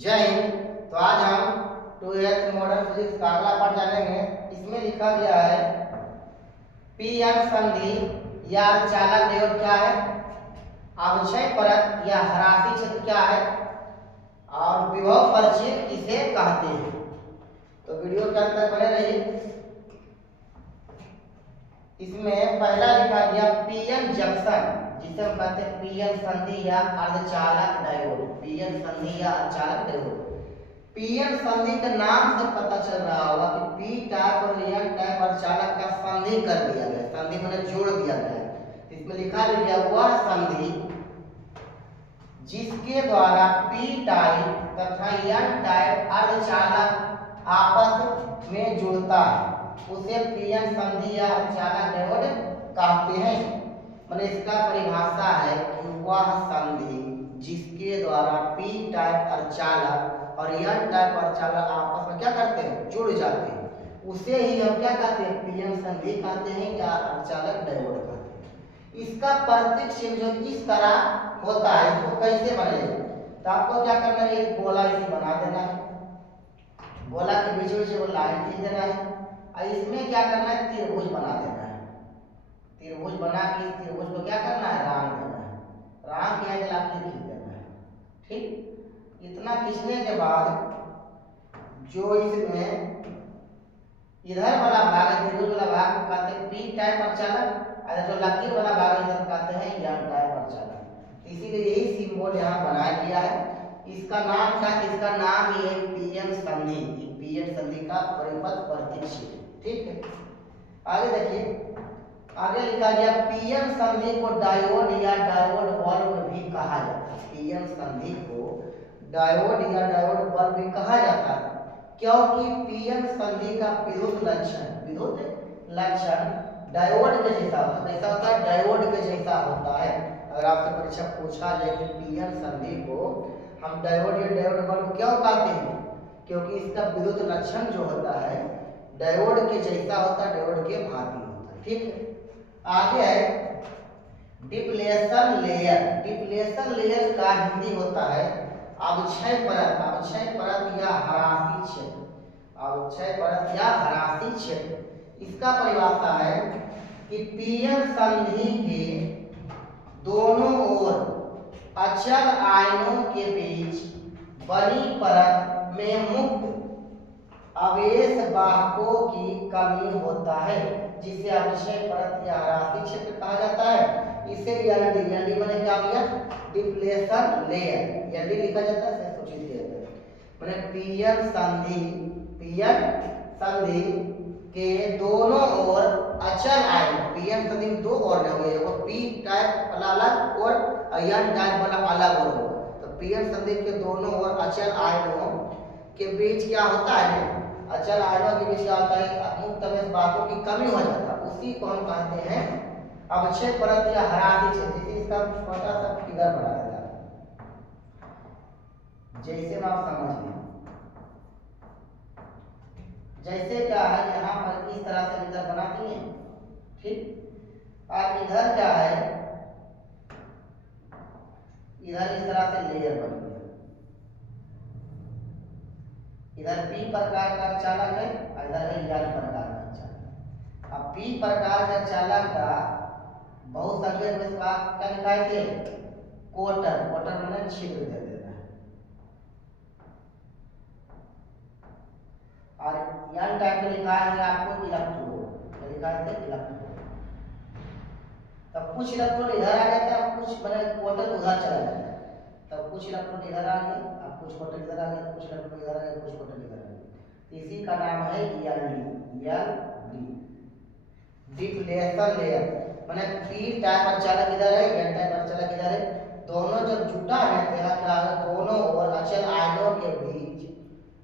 जय हिंद। तो आज हम 2th मॉडर्न फिजिक्स का अगला पार्ट जानेंगे। इसमें लिखा गया है पीएन संधि या चालक डायोड क्या है, अवक्षय परत या हरासी क्षेत्र क्या है और विभव परिचय किसे कहते हैं। तो वीडियो के अंत तक बने रहिए। इसमें पहला लिखा गया पीएन जंक्शन, जिसे हम कहते हैं पीएन संधि या अर्धचालक डायोड। पीएन संधि या अर्धचालक डायोड। पीएन संधि के नाम से पता चल रहा होगा कि पी टाइप और एन टाइप अर्धचालक का संधि कर दिया गया, संधि मैंने जोड़ दिया गया। इसमें लिखा भी गया वह संधि जिसके द्वारा पी टाइप तथा एन टाइप अर्धचालक आपस में जुड़ता है उसे पीएन संधि या अर्धचालक डायोड कहते हैं। मैंने इसका परिभाषा है कि वह संधि जिसके द्वारा पी टाइप अर्धचालक और एन टाइप अर्धचालक आपस में क्या करते हैं, जुड़ जाते हैं, उसे ही हम क्या कहते हैं, पीएन संधि कहते हैं या अर्धचालक डायोड कहते हैं। इसका प्रतीक चिन्ह जो इस तरह होता है, इसको कैसे बनेगा, तो आपको क्या करना है, एक गोला इसी बना देना है, गोला के बीच में वो लाइन खींच देना है और इसमें क्या करना है, त्रिभुज बना देना है। त्रिभुज बना के इस त्रिभुज को क्या करना है, रांग देना है, रांग के आगे लकीर खींच देना है। ठीक, इतना खींचने के बाद जो इसमें इधर वाला भाग है, त्रिभुज वाला भाग को कहते हैं पी टाइप अर्धचालक और जो लकीर वाला भाग है इधर कहते हैं एन टाइप अर्धचालक। इसीलिए यही सिंबल यहाँ बनाया गया है। इसका नाम क्या, इसका नाम ही है पीएन संधि, पीएन संधि का परिपथ प्रतीक चिन्ह। ठीक है, आगे देखिए, आगे लिखा गया पीएन संधि को डायोड या डायोड बल्ब भी कहा जाता है। पीएन संधि को डायोड या डायोड बल्ब भी कहा जाता है क्योंकि पीएन संधि का विद्युत लक्षण डायोड के जैसा होता है। कैसा होता है, डायोड के जैसा होता है। अगर आपसे परीक्षा पूछा जाए कि पीएन संधि को हम डायोड या डायोड बल्ब क्यों कहते हैं, क्योंकि इसका विद्युत लक्षण जो होता है डायोड के जैसा होता है, डायोड के भांति होता है। ठीक है, आगे है डिप्लेशन लेयर। डिप्लेशन लेयर का हिंदी होता है अवक्षय परत, अवक्षय परत या हरासी क्षेत्र, अवक्षय परत या हरासी क्षेत्र। इसका परिभाषा है कि पीएन संधि के दोनों ओर अचल आयनों के बीच बनी परत में मुक्त आवेश वाहकों की कमी होता है, जिसे अवक्षय परत या हरासी क्षेत्र कहा जाता है। इसे एलडी मैंने क्या किया, डिप्लेशन लेयर, एलडी लिखा जाता है, सूचित किया जाता है। मैंने पीएन संधि के दोनों ओर अचल आयन, पीएन संधि में दो ओर हो गए, वो पी टाइप वाला अलग और एन टाइप वाला अलग और होगा। तो पीएन संधि के दोनों ओर अचल आयनों के बीच क्या होता है, अचल आयनों के बीच क्या होता है, मुक्त आवेश वाहकों की कमी हो जाता है, उसी को हम कहते हैं अवक्षय परत या हरासी क्षेत्र। जैसे इसका छोटा सा फिगर बना देता है, जैसे में आप समझ लें, जैसे क्या है यहाँ पर इस तरह से फिगर बना दिए, ठीक, और इधर क्या है, इधर इस तरह से लेयर बन गया। इधर पी प्रकार का चालक है और इधर है एन प्रकार का चालक। अब पी प्रकार का चालक का बहुत संकेत में इसका क्या लिखाए थे, कोटर, कोटर मैंने छिद्र दे देना है। और एन टाइप में लिखा है आपको इलेक्ट्रोड, लिखा थे इलेक्ट्रोड। तब कुछ इलेक्ट्रॉन इधर आ जाता है, कुछ मैंने कोटर उधर चला जाता है, तब कुछ इलेक्ट्रॉन इधर आ गए, अब कुछ कोटर इधर आ गए, कुछ इलेक्ट्रॉन इधर आ गए, कुछ कोटर इधर आ गए। इसी का नाम है एलडी, डिप्लेशन लेयर। मैंने पी टाइप अर्धचालक इधर है, एन टाइप अर्धचालक इधर है, दोनों जब जुटा है तो यहाँ क्या है, दोनों ओर अचल आयनों के बीच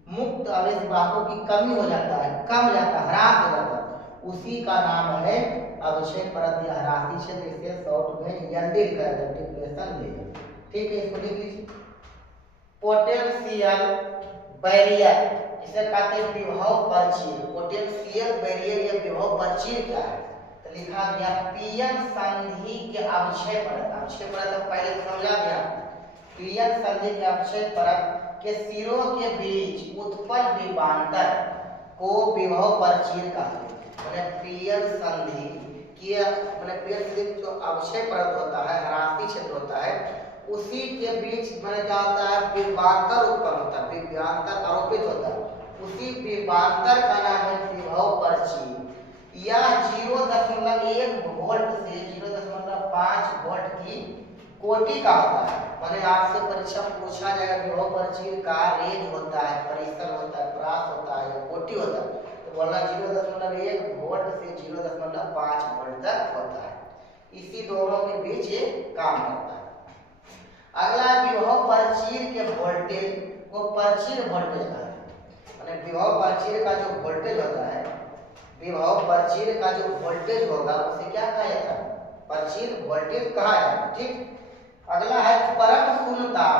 मुक्त आवेश वाहकों की कमी हो जाता है, कम जाता है, ह्रास हो जाता है, उसी का नाम है अवक्षय परत या हरासी क्षेत्र। इसे शॉर्ट में एलडी लिखा जाता है, डिप्लेशन लेयर। ठीक है, इसको लिख लीजिए। पोटेंशियल बैरियर, इसे कहते हैं विभव परचीर। पोटेंशियल बैरियर या विभव परचीर क्या है, तो लिखा गया पीएन संधि के अवक्षय परत, अवक्षय परत पहले समझा गया, पीएन संधि के अवक्षय परत के सिरों के बीच उत्पन्न विभवांतर को विभव परचीर कहते हैं। पीएन संधि की पीएन संधि जो अवक्षय परत होता है, ह्रासी क्षेत्र होता है, उसी के बीच क्या होता है, विभवांतर उत्पन्न होता है, विभवांतर आरोपित होता है। उसी विभवांतर का नाम है विभव परचीर। यह 0.1 वोल्ट से 0.5 वोल्ट की कोटि का होता है। माने आपसे परीक्षा में पूछा जाएगा विभव परचीर का रेंज होता है, परिसर होता है, प्रास होता है या कोटि होता है, तो बोलना 0.1 वोल्ट से 0.5 वोल्ट तक होता है। इसी दोनों के बीच ये काम करता है। अगला विभव परचीर के वोल्टेज को परचीर वोल्टेज कहते हैं। माने विभव परचीर का जो वोल्टेज होता है, विभव परचीर का जो वोल्टेज होगा उसे क्या कहा जाता है, परचीर वोल्टेज कहा जाता है। ठीक। अगला है परम शून्य ताप।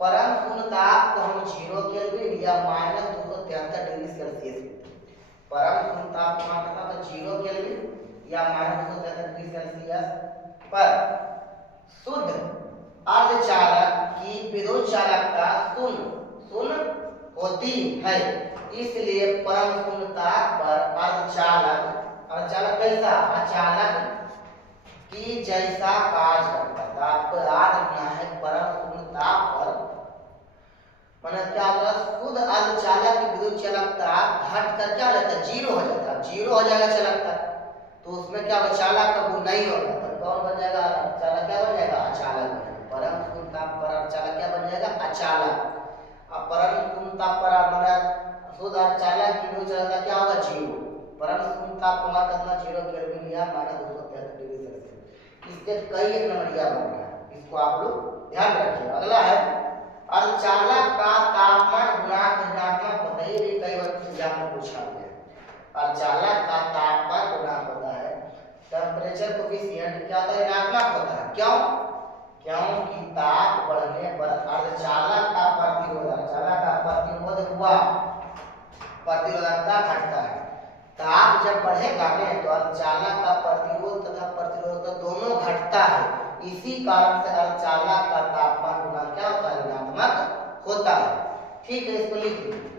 परम शून्य ताप को हम 0 केल्विन या -273 डिग्री सेल्सियस, परम शून्य ताप को मान सकता है 0 केल्विन या -273 डिग्री सेल्सियस पर शुद्ध अर्धचालक की विद्युत चालकता शून्य होती है। इसलिए परम शून्य ताप पर अर्धचालक कैसा, अचालक की जैसा कार्य करता है। तो आपको याद रखना है परम शून्य ताप पर मतलब क्या होगा, शुद्ध अर्धचालक की विद्युत चालकता घट कर क्या हो जाता है, 0 हो जाता है। 0 हो जाएगा चालकता, तो उसमें क्या होगा, चालक का गुण नहीं होगा, तो कौन बन जाएगा, चालक क्या बन जाएगा, अचालक बन जाएगा। परम शून्य ताप पर अर्धचालक क्या बन जाएगा, अचालक। अब परम शून्य ताप पर हमारा शुद्ध अर्धचालक की विद्युत चालकता क्या होगा, 0। परम शून्य ताप का मान कितना, 0 केल्विन या -273 डिग्री सेल्सियस। इसके कई एक नंबरिया बन गया, इसको आप लोग ध्यान रखिए। अगला है अर्धचालक का तापमान गुणांक ऋणात्मक होता है। ये भी कई बार एग्जाम में पूछा गया है। अर्धचालक का तापमान गुणांक होता है, टेम्परेचर कोफिशिएंट क्या होता है, ऋणात्मक होता है। क्यों, क्योंकि ताप बढ़ने पर अर्धचालक का प्रतिरोधकता घटता है। ताप जब बढ़ेगा तो अर्धचालक का प्रतिरोध तथा प्रतिरोधकता दोनों घटता है। इसी कारण से अर्धचालक का तापमान गुणांक क्या होता है, ऋणात्मक होता है। ठीक है, इसको लिख लीजिए।